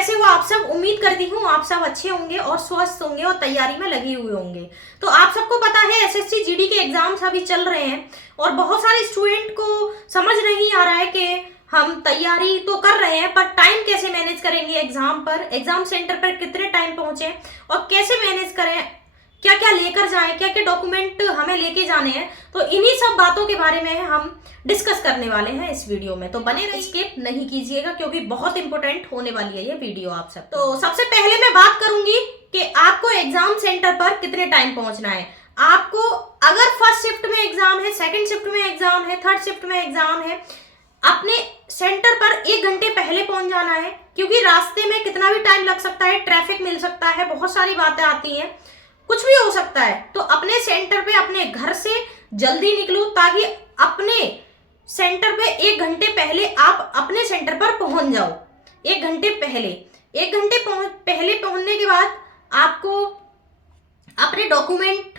कैसे हो आप सब। उम्मीद करती हूँ आप सब अच्छे होंगे और स्वस्थ होंगे और तैयारी में लगे हुए होंगे। तो आप सबको पता है एसएससी जीडी के एग्जाम्स अभी चल रहे हैं और बहुत सारे स्टूडेंट को समझ नहीं आ रहा है कि हम तैयारी तो कर रहे हैं पर टाइम कैसे मैनेज करेंगे एग्जाम पर, एग्जाम सेंटर पर कितने टाइम पहुंचे और कैसे मैनेज करें, क्या क्या लेकर जाएं, क्या क्या डॉक्यूमेंट हमें लेके जाने हैं। तो इन्हीं सब बातों के बारे में हम डिस्कस करने वाले हैं इस वीडियो में। तो बने रहिए, स्किप नहीं कीजिएगा क्योंकि बहुत इंपॉर्टेंट होने वाली है ये वीडियो आप सब। तो सबसे पहले मैं बात करूंगी कि आपको एग्जाम सेंटर पर कितने टाइम पहुंचना है। आपको अगर फर्स्ट शिफ्ट में एग्जाम है, सेकंड शिफ्ट में एग्जाम है, थर्ड शिफ्ट में एग्जाम है, अपने सेंटर पर 1 घंटे पहले पहुंच जाना है क्योंकि रास्ते में कितना भी टाइम लग सकता है, ट्रैफिक मिल सकता है, बहुत सारी बातें आती हैं, कुछ भी हो सकता है। तो अपने सेंटर पे अपने घर से जल्दी निकलो ताकि अपने सेंटर पे 1 घंटे पहले आप अपने सेंटर पर पहुंच जाओ। 1 घंटे पहले, 1 घंटे पहले पहुंचने के बाद आपको अपने डॉक्यूमेंट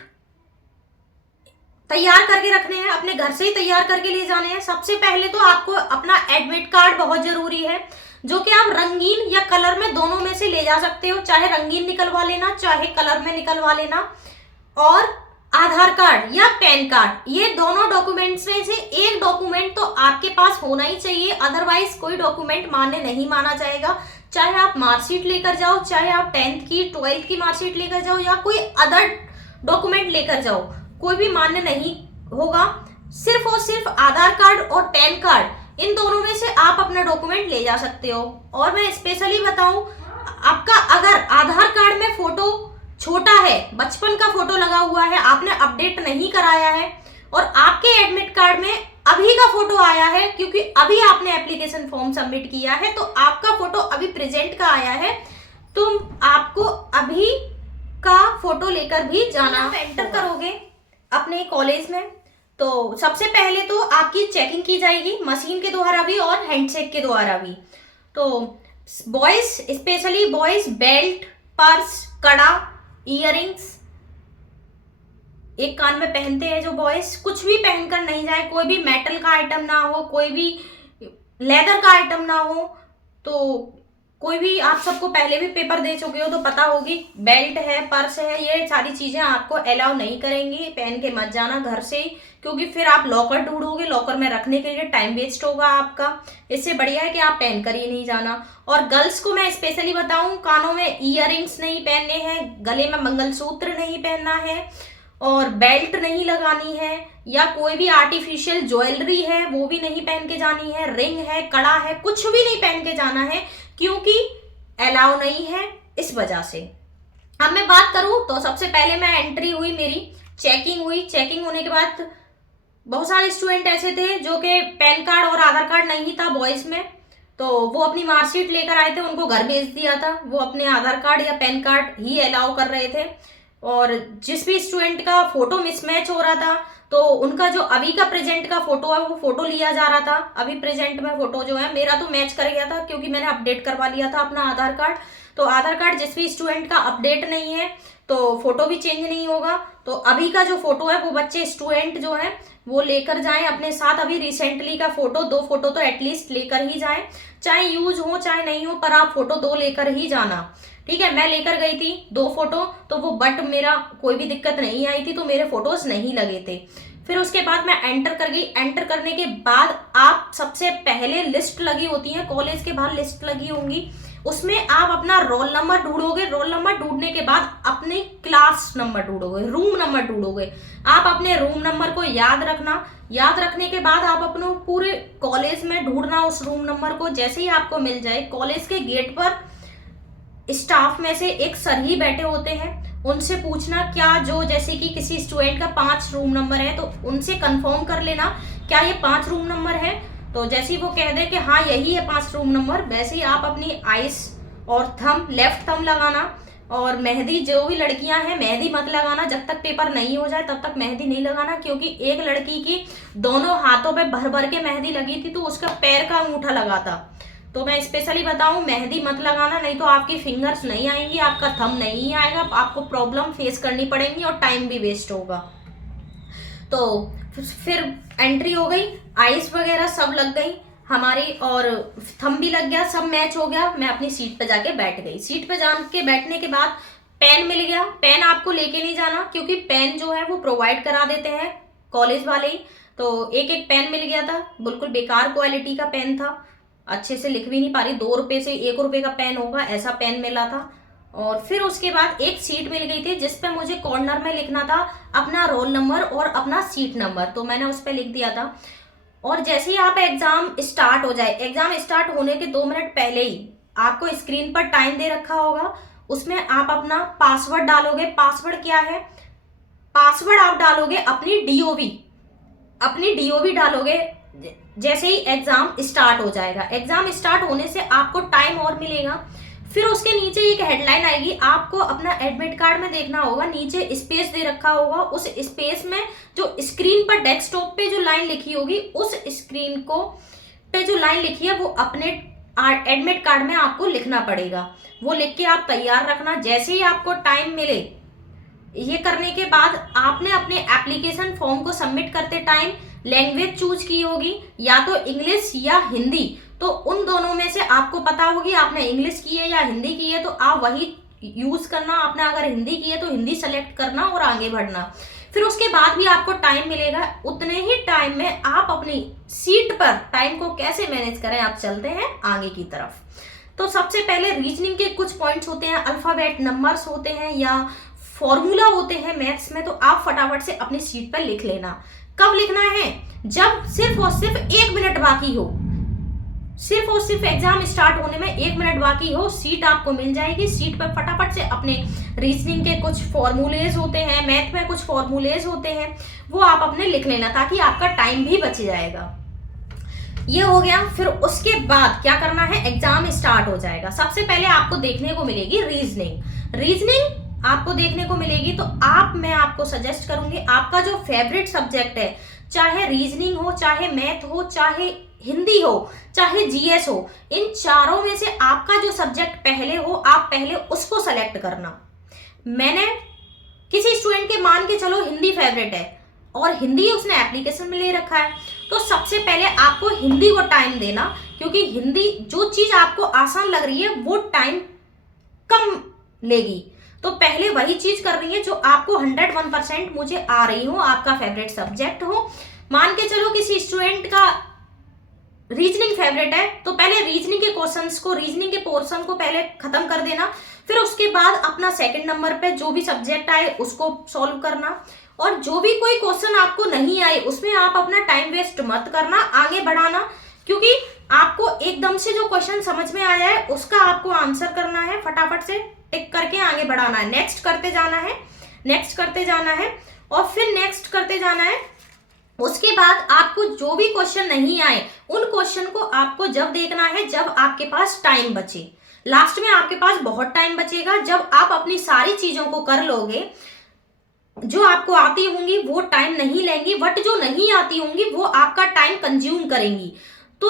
तैयार करके रखने हैं, अपने घर से ही तैयार करके ले जाने हैं। सबसे पहले तो आपको अपना एडमिट कार्ड बहुत जरूरी है, जो कि आप रंगीन या कलर में दोनों में से ले जा सकते हो। चाहे रंगीन निकलवा लेना, चाहे कलर में निकलवा लेना। और आधार कार्ड या पैन कार्ड, ये दोनों डॉक्यूमेंट्स में से एक डॉक्यूमेंट तो आपके पास होना ही चाहिए, अदरवाइज कोई डॉक्यूमेंट मान्य नहीं माना जाएगा। चाहे आप मार्कशीट लेकर जाओ, चाहे आप 10th की 12th की मार्कशीट लेकर जाओ या कोई अदर डॉक्यूमेंट लेकर जाओ, कोई भी मान्य नहीं होगा। सिर्फ और सिर्फ आधार कार्ड और पैन कार्ड, इन दोनों में से आप अपना डॉक्यूमेंट ले जा सकते हो। और मैं स्पेशली बताऊं, आपका अगर आधार कार्ड में फोटो छोटा है, बचपन का फोटो लगा हुआ है, आपने अपडेट नहीं कराया है और आपके एडमिट कार्ड में अभी का फोटो आया है क्योंकि अभी आपने एप्लीकेशन फॉर्म सबमिट किया है, तो आपका फोटो अभी प्रेजेंट का आया है, तो आपको अभी का फोटो लेकर भी जाना। एंटर करोगे अपने कॉलेज में तो सबसे पहले तो आपकी चेकिंग की जाएगी मशीन के द्वारा भी और हैंडशेक के द्वारा भी। तो boys, specially boys belt, purse, कड़ा, इयररिंग्स एक कान में पहनते हैं जो बॉयज, कुछ भी पहनकर नहीं जाए। कोई भी मेटल का आइटम ना हो, कोई भी लेदर का आइटम ना हो। तो कोई भी, आप सबको पहले भी पेपर दे चुके हो तो पता होगी, बेल्ट है, पर्स है, ये सारी चीजें आपको अलाउ नहीं करेंगी, पहन के मत जाना घर से ही, क्योंकि फिर आप लॉकर ढूंढोगे, लॉकर में रखने के लिए टाइम वेस्ट होगा आपका। इससे बढ़िया है कि आप पहन कर ही नहीं जाना। और गर्ल्स को मैं स्पेशली बताऊं, कानों में इयररिंग्स नहीं पहनने हैं, गले में मंगलसूत्र नहीं पहनना है और बेल्ट नहीं लगानी है, या कोई भी आर्टिफिशियल ज्वेलरी है वो भी नहीं पहन के जानी है, रिंग है, कड़ा है, कुछ भी नहीं पहन के जाना है क्योंकि अलाउ नहीं है, इस वजह से। अब मैं बात करूं तो सबसे पहले मैं एंट्री हुई, मेरी चेकिंग हुई। चेकिंग होने के बाद बहुत सारे स्टूडेंट ऐसे थे जो कि पैन कार्ड और आधार कार्ड नहीं था बॉयज में, तो वो अपनी मार्कशीट लेकर आए थे, उनको घर भेज दिया था। वो अपने आधार कार्ड या पैन कार्ड ही अलाउ कर रहे थे। और जिस भी स्टूडेंट का फोटो मिसमैच हो रहा था तो उनका जो अभी का प्रेजेंट का फोटो है वो फोटो लिया जा रहा था। अभी प्रेजेंट में फोटो जो है, मेरा तो मैच कर गया था क्योंकि मैंने अपडेट करवा लिया था अपना आधार कार्ड। तो आधार कार्ड जिस भी स्टूडेंट का अपडेट नहीं है तो फोटो भी चेंज नहीं होगा। तो अभी का जो फोटो है वो बच्चे स्टूडेंट जो है वो लेकर जाएं अपने साथ। अभी रिसेंटली का फोटो, 2 फोटो तो एटलीस्ट लेकर ही जाएं, चाहे यूज हो चाहे नहीं हो, पर आप फोटो 2 लेकर ही जाना, ठीक है। मैं लेकर गई थी 2 फोटो, तो वो बट मेरा कोई भी दिक्कत नहीं आई थी, तो मेरे फोटोज नहीं लगे थे। फिर उसके बाद मैं एंटर कर गई। एंटर करने के बाद आप सबसे पहले लिस्ट लगी होती है, कॉलेज के बाहर लिस्ट लगी होंगी, उसमें आप अपना रोल नंबर ढूंढोगे। रोल नंबर ढूंढने के बाद अपने क्लास नंबर ढूंढोगे, रूम नंबर ढूंढोगे। आप अपने रूम नंबर को याद रखना। याद रखने के बाद आप अपने पूरे कॉलेज में ढूंढना उस रूम नंबर को। जैसे ही आपको मिल जाए, कॉलेज के गेट पर स्टाफ में से एक सर ही बैठे होते हैं, उनसे पूछना क्या, जो जैसे कि किसी स्टूडेंट का 5 रूम नंबर है तो उनसे कंफर्म कर लेना क्या ये 5 रूम नंबर है। तो जैसे ही वो कह दे कि हाँ यही है 5 रूम नंबर, वैसे ही आप अपनी आइस और थंब, लेफ्ट थंब लगाना। और मेहंदी, जो भी लड़कियां हैं मेहंदी मत लगाना, जब तक पेपर नहीं हो जाए तब तक मेहंदी नहीं लगाना, क्योंकि एक लड़की की दोनों हाथों पे भर भर के मेहंदी लगी थी तो उसका पैर का अंगूठा लगा था। तो मैं स्पेशली बताऊं, मेहंदी मत लगाना, नहीं तो आपकी फिंगर्स नहीं आएंगी, आपका थंब नहीं आएगा, आपको प्रॉब्लम फेस करनी पड़ेगी और टाइम भी वेस्ट होगा। तो फिर एंट्री हो गई, आइस वगैरह सब लग गई, हमारी, और थंब भी लग गया, सब मैच हो गया। मैं अपनी सीट पे जाके बैठ गई। सीट पे जाके बैठने के बाद पेन मिल गया। पेन आपको लेके नहीं जाना, क्योंकि पेन जो है वो प्रोवाइड करा देते हैं कॉलेज वाले ही। तो एक एक पेन मिल गया था, बिल्कुल बेकार क्वालिटी का पेन था, अच्छे से लिख भी नहीं पा रही। 2 रुपए से 1 रुपए का पेन होगा ऐसा पेन मिला था। और फिर उसके बाद एक सीट मिल गई थी जिसपे मुझे कॉर्नर में लिखना था अपना रोल नंबर और अपना सीट नंबर, तो मैंने उस पर लिख दिया था। और जैसे ही आप एग्जाम स्टार्ट हो जाए, एग्जाम स्टार्ट होने के 2 मिनट पहले ही आपको स्क्रीन पर टाइम दे रखा होगा, उसमें आप अपना पासवर्ड डालोगे। पासवर्ड क्या है? पासवर्ड आप डालोगे अपनी डीओवी डालोगे जैसे ही एग्जाम स्टार्ट हो जाएगा। एग्जाम स्टार्ट होने से आपको टाइम और मिलेगा। फिर उसके नीचे एक हेडलाइन आएगी, आपको अपना एडमिट कार्ड में देखना होगा, नीचे स्पेस दे रखा होगा। उस स्पेस में जो स्क्रीन पर डेस्कटॉप पे जो लाइन लिखी होगी, उस स्क्रीन को पे जो लाइन लिखी है वो अपने एडमिट कार्ड में आपको लिखना पड़ेगा। वो लिख के आप तैयार रखना। जैसे ही आपको टाइम मिले, ये करने के बाद आपने अपने एप्लीकेशन फॉर्म को सबमिट करते टाइम लैंग्वेज चूज की होगी, या तो इंग्लिश या हिंदी। तो उन दोनों में से आपको पता होगी आपने इंग्लिश की है या हिंदी की है, तो आप वही यूज करना। आपने अगर हिंदी की है तो हिंदी सेलेक्ट करना और आगे बढ़ना। फिर उसके बाद भी आपको टाइम मिलेगा। उतने ही टाइम में आप अपनी सीट पर टाइम को कैसे मैनेज करें, आप चलते हैं आगे की तरफ। तो सबसे पहले रीजनिंग के कुछ पॉइंट्स होते हैं, अल्फाबेट नंबर्स होते हैं या फॉर्मूला होते हैं मैथ्स में, तो आप फटाफट से अपनी सीट पर लिख लेना। कब लिखना है? जब सिर्फ और सिर्फ 1 मिनट बाकी हो, सिर्फ और सिर्फ एग्जाम स्टार्ट होने में 1 मिनट बाकी हो, सीट आपको मिल जाएगी। सीट पर फटाफट से अपने रीजनिंग के कुछ फॉर्मूलेज होते हैं, मैथ में कुछ फॉर्मूलेज होते हैं, वो आप अपने लिख लेना, ताकि आपका टाइम भी बच जाएगा। ये हो गया। फिर उसके बाद क्या करना है, एग्जाम स्टार्ट हो जाएगा। सबसे पहले आपको देखने को मिलेगी रीजनिंग आपको देखने को मिलेगी। तो मैं आपको सजेस्ट करूंगी, आपका जो फेवरेट सब्जेक्ट है, चाहे रीजनिंग हो, चाहे मैथ हो, चाहे हिंदी हो, चाहे जीएस हो, इन चारों में से आपका जो सब्जेक्ट पहले हो, आप पहले उसको सेलेक्ट करना। मैंने किसी स्टूडेंट के मान के चलो हिंदी फेवरेट है और हिंदी उसने एप्लीकेशन में ले रखा है, तो सबसे पहले आपको हिंदी को टाइम देना, क्योंकि हिंदी जो चीज आपको आसान लग रही है वो टाइम कम लेगी। तो पहले वही चीज कर रही है जो आपको 101% मुझे आ रही हो, आपका फेवरेट सब्जेक्ट हो। मान के चलो किसी स्टूडेंट का रीजनिंग फेवरेट है, तो पहले रीजनिंग के क्वेश्चंस को, रीजनिंग के पोर्शन को पहले खत्म कर देना। फिर उसके बाद अपना सेकंड नंबर पे जो भी सब्जेक्ट आए उसको सॉल्व करना। और जो भी कोई क्वेश्चन आपको नहीं आए उसमें आप अपना टाइम वेस्ट मत करना, आगे बढ़ाना, क्योंकि आपको एकदम से जो क्वेश्चन समझ में आया है उसका आपको आंसर करना है, फटाफट से टिक करके आगे बढ़ाना है, नेक्स्ट करते जाना है, नेक्स्ट करते जाना है और फिर नेक्स्ट करते जाना है। उसके बाद आपको जो भी क्वेश्चन नहीं आए उन क्वेश्चन को आपको जब देखना है जब आपके पास टाइम बचे। लास्ट में आपके पास बहुत टाइम बचेगा, जब आप अपनी सारी चीजों को कर लोगे। जो आपको आती होंगी वो टाइम नहीं लेंगी, बट जो नहीं आती होंगी वो आपका टाइम कंज्यूम करेंगी। तो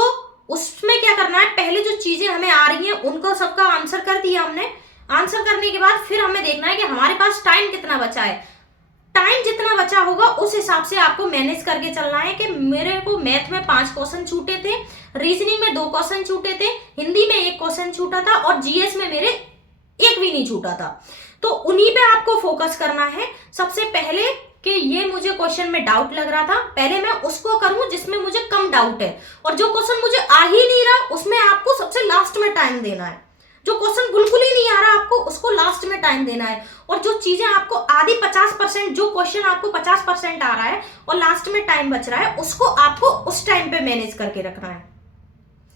उसमें क्या करना है, पहले जो चीजें हमें आ रही हैं उनको सबका आंसर कर दिया हमने। आंसर करने के बाद फिर हमें देखना है कि हमारे पास टाइम कितना बचा है। टाइम जितना बचा होगा उस हिसाब से आपको मैनेज करके चलना है कि मेरे को मैथ में 5 क्वेश्चन छूटे थे, रीजनिंग में 2 क्वेश्चन छूटे थे, हिंदी में 1 क्वेश्चन छूटा था और जीएस में मेरे 1 भी नहीं छूटा था। तो उन्हीं पे आपको फोकस करना है सबसे पहले, कि ये मुझे क्वेश्चन में डाउट लग रहा था, पहले मैं उसको करूं जिसमें मुझे कम डाउट है, और जो क्वेश्चन मुझे आ ही नहीं रहा उसमें आपको सबसे लास्ट में टाइम देना है। जो क्वेश्चन बिल्कुल ही नहीं आ रहा आपको उसको लास्ट में टाइम देना है। और जो चीजें आपको आधी 50%, जो क्वेश्चन आपको 50% आ रहा है और लास्ट में टाइम बच रहा है, उसको आपको उस टाइम पे मैनेज करके रखना है।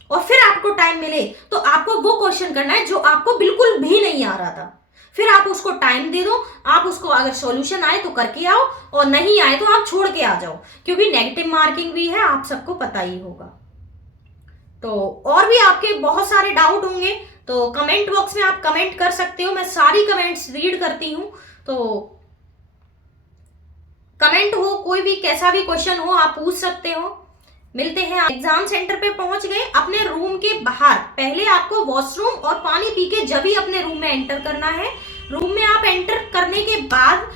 और फिर आपको टाइम मिले तो आपको वो क्वेश्चन करना है जो आपको बिल्कुल भी नहीं आ रहा था, फिर आप उसको टाइम दे दो। आप उसको अगर सॉल्यूशन आए तो करके आओ और नहीं आए तो आप छोड़ के आ जाओ, क्योंकि नेगेटिव मार्किंग भी है, आप सबको पता ही होगा। तो और भी आपके बहुत सारे डाउट होंगे तो कमेंट बॉक्स में आप कमेंट कर सकते हो, मैं सारी कमेंट्स रीड करती हूं। तो कमेंट हो, कोई भी कैसा भी क्वेश्चन हो आप पूछ सकते हो। मिलते हैं। एग्जाम सेंटर पे पहुंच गए, अपने रूम के बाहर पहले आपको वॉशरूम और पानी पी के जब ही अपने रूम में एंटर करना है। रूम में आप एंटर करने के बाद,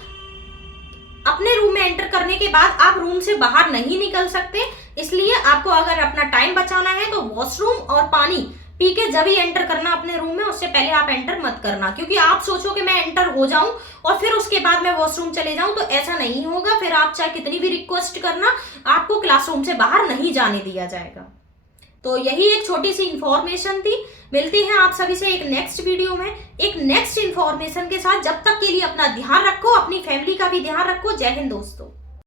अपने रूम में एंटर करने के बाद आप रूम से बाहर नहीं निकल सकते। इसलिए आपको अगर अपना टाइम बचाना है तो वॉशरूम और पानी पी के जब ही एंटर करना अपने रूम में, उससे पहले आप एंटर मत करना, क्योंकि आप सोचो कि मैं एंटर हो जाऊं और फिर उसके बाद मैं वॉशरूम चले जाऊं, तो ऐसा नहीं होगा। फिर आप चाहे कितनी भी रिक्वेस्ट करना, आपको क्लासरूम से बाहर नहीं जाने दिया जाएगा। तो यही एक छोटी सी इंफॉर्मेशन थी। मिलती है आप सभी से एक नेक्स्ट वीडियो में एक नेक्स्ट इंफॉर्मेशन के साथ। जब तक के लिए अपना ध्यान रखो, अपनी फैमिली का भी ध्यान रखो। जय हिंद दोस्तों।